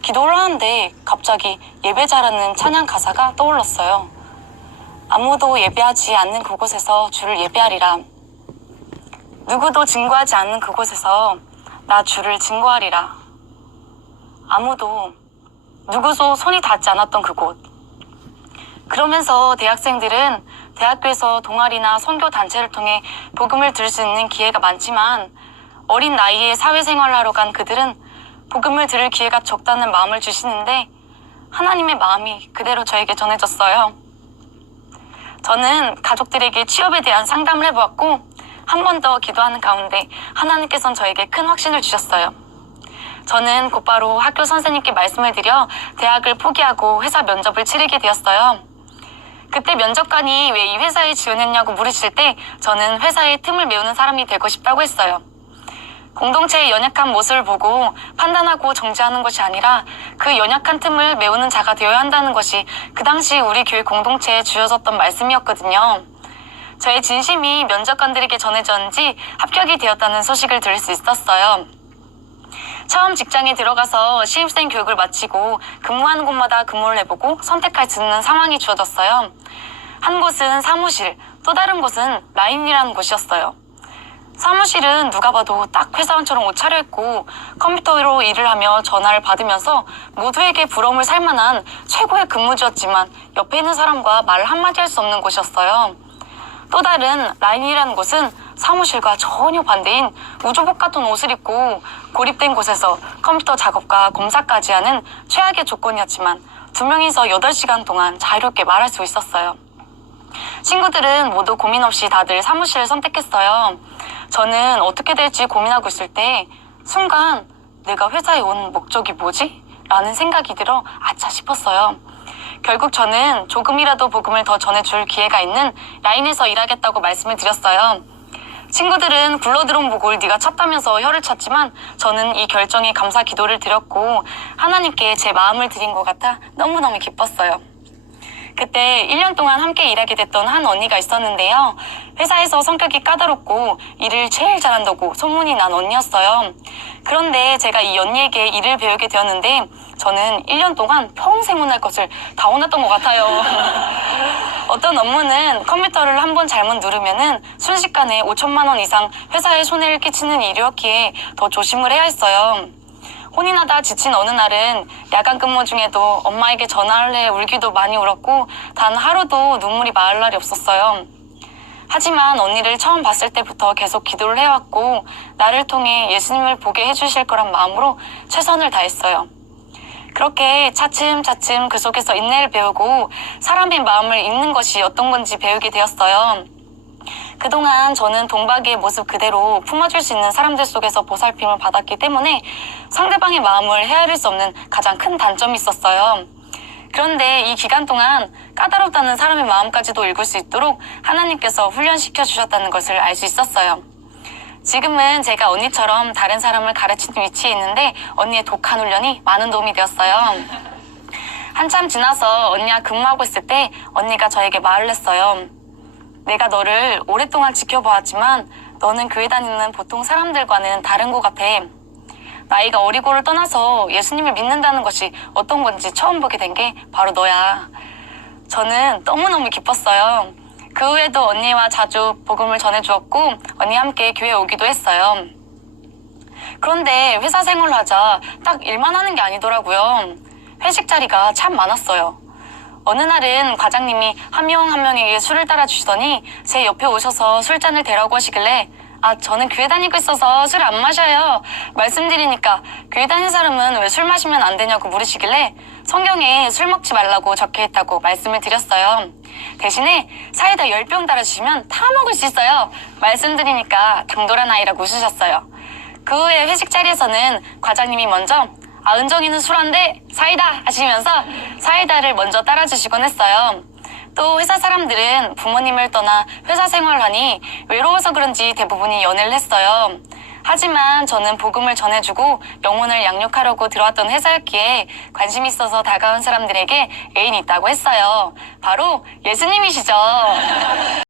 기도를 하는데 갑자기 예배자라는 찬양 가사가 떠올랐어요. 아무도 예배하지 않는 그곳에서 주를 예배하리라. 누구도 증거하지 않는 그곳에서 나 주를 증거하리라. 아무도 누구도 손이 닿지 않았던 그곳. 그러면서 대학생들은 대학교에서 동아리나 선교 단체를 통해 복음을 들을 수 있는 기회가 많지만 어린 나이에 사회생활을 하러 간 그들은 복음을 들을 기회가 적다는 마음을 주시는데 하나님의 마음이 그대로 저에게 전해졌어요. 저는 가족들에게 취업에 대한 상담을 해보았고 한 번 더 기도하는 가운데 하나님께서는 저에게 큰 확신을 주셨어요. 저는 곧바로 학교 선생님께 말씀을 드려 대학을 포기하고 회사 면접을 치르게 되었어요. 그때 면접관이 왜 이 회사에 지원했냐고 물으실 때 저는 회사의 틈을 메우는 사람이 되고 싶다고 했어요. 공동체의 연약한 모습을 보고 판단하고 정죄하는 것이 아니라 그 연약한 틈을 메우는 자가 되어야 한다는 것이 그 당시 우리 교회 공동체에 주어졌던 말씀이었거든요. 저의 진심이 면접관들에게 전해졌는지 합격이 되었다는 소식을 들을 수 있었어요. 처음 직장에 들어가서 신입생 교육을 마치고 근무하는 곳마다 근무를 해보고 선택할 수 있는 상황이 주어졌어요. 한 곳은 사무실, 또 다른 곳은 라인이라는 곳이었어요. 사무실은 누가 봐도 딱 회사원처럼 옷 차려입고 컴퓨터로 일을 하며 전화를 받으면서 모두에게 부러움을 살 만한 최고의 근무지였지만 옆에 있는 사람과 말 한마디 할 수 없는 곳이었어요. 또 다른 라인이라는 곳은 사무실과 전혀 반대인 우주복 같은 옷을 입고 고립된 곳에서 컴퓨터 작업과 검사까지 하는 최악의 조건이었지만 두 명이서 8시간 동안 자유롭게 말할 수 있었어요. 친구들은 모두 고민 없이 다들 사무실을 선택했어요. 저는 어떻게 될지 고민하고 있을 때 순간 내가 회사에 온 목적이 뭐지? 라는 생각이 들어 아차 싶었어요. 결국 저는 조금이라도 복음을 더 전해줄 기회가 있는 라인에서 일하겠다고 말씀을 드렸어요. 친구들은 굴러들어온 목을 네가 찼다면서 혀를 찼지만 저는 이 결정에 감사 기도를 드렸고 하나님께 제 마음을 드린 것 같아 너무너무 기뻤어요. 그때 1년 동안 함께 일하게 됐던 한 언니가 있었는데요. 회사에서 성격이 까다롭고 일을 제일 잘한다고 소문이 난 언니였어요. 그런데 제가 이 언니에게 일을 배우게 되었는데 저는 1년 동안 평생 혼날 것을 다 혼났던 것 같아요. 어떤 업무는 컴퓨터를 한 번 잘못 누르면은 순식간에 5천만 원 이상 회사에 손해를 끼치는 일이었기에 더 조심을 해야 했어요. 혼이 나다 지친 어느 날은 야간 근무 중에도 엄마에게 전화를 해 울기도 많이 울었고 단 하루도 눈물이 마를 날이 없었어요. 하지만 언니를 처음 봤을 때부터 계속 기도를 해왔고 나를 통해 예수님을 보게 해주실 거란 마음으로 최선을 다했어요. 그렇게 차츰차츰 그 속에서 인내를 배우고 사람의 마음을 읽는 것이 어떤 건지 배우게 되었어요. 그동안 저는 동박이의 모습 그대로 품어줄 수 있는 사람들 속에서 보살핌을 받았기 때문에 상대방의 마음을 헤아릴 수 없는 가장 큰 단점이 있었어요. 그런데 이 기간 동안 까다롭다는 사람의 마음까지도 읽을 수 있도록 하나님께서 훈련시켜 주셨다는 것을 알 수 있었어요. 지금은 제가 언니처럼 다른 사람을 가르치는 위치에 있는데 언니의 독한 훈련이 많은 도움이 되었어요. 한참 지나서 언니와 근무하고 있을 때 언니가 저에게 말을 했어요. 내가 너를 오랫동안 지켜보았지만 너는 교회 다니는 보통 사람들과는 다른 것 같아. 나이가 어리고를 떠나서 예수님을 믿는다는 것이 어떤 건지 처음 보게 된 게 바로 너야. 저는 너무너무 기뻤어요. 그 후에도 언니와 자주 복음을 전해주었고 언니와 함께 교회에 오기도 했어요. 그런데 회사 생활을 하자 딱 일만 하는 게 아니더라고요. 회식 자리가 참 많았어요. 어느 날은 과장님이 한 명 한 명에게 술을 따라주시더니 제 옆에 오셔서 술잔을 대라고 하시길래 저는 교회 다니고 있어서 술 안 마셔요. 말씀드리니까 교회 다니는 사람은 왜 술 마시면 안 되냐고 물으시길래 성경에 술 먹지 말라고 적혀있다고 말씀을 드렸어요. 대신에 사이다 10병 따라주시면 다 먹을 수 있어요. 말씀드리니까 당돌한 아이라고 웃으셨어요. 그 후에 회식 자리에서는 과장님이 먼저 은정이는 술 안 돼! 사이다! 하시면서 사이다를 먼저 따라주시곤 했어요. 또 회사 사람들은 부모님을 떠나 회사 생활을 하니 외로워서 그런지 대부분이 연애를 했어요. 하지만 저는 복음을 전해주고 영혼을 양육하려고 들어왔던 회사였기에 관심 있어서 다가온 사람들에게 애인이 있다고 했어요. 바로 예수님이시죠.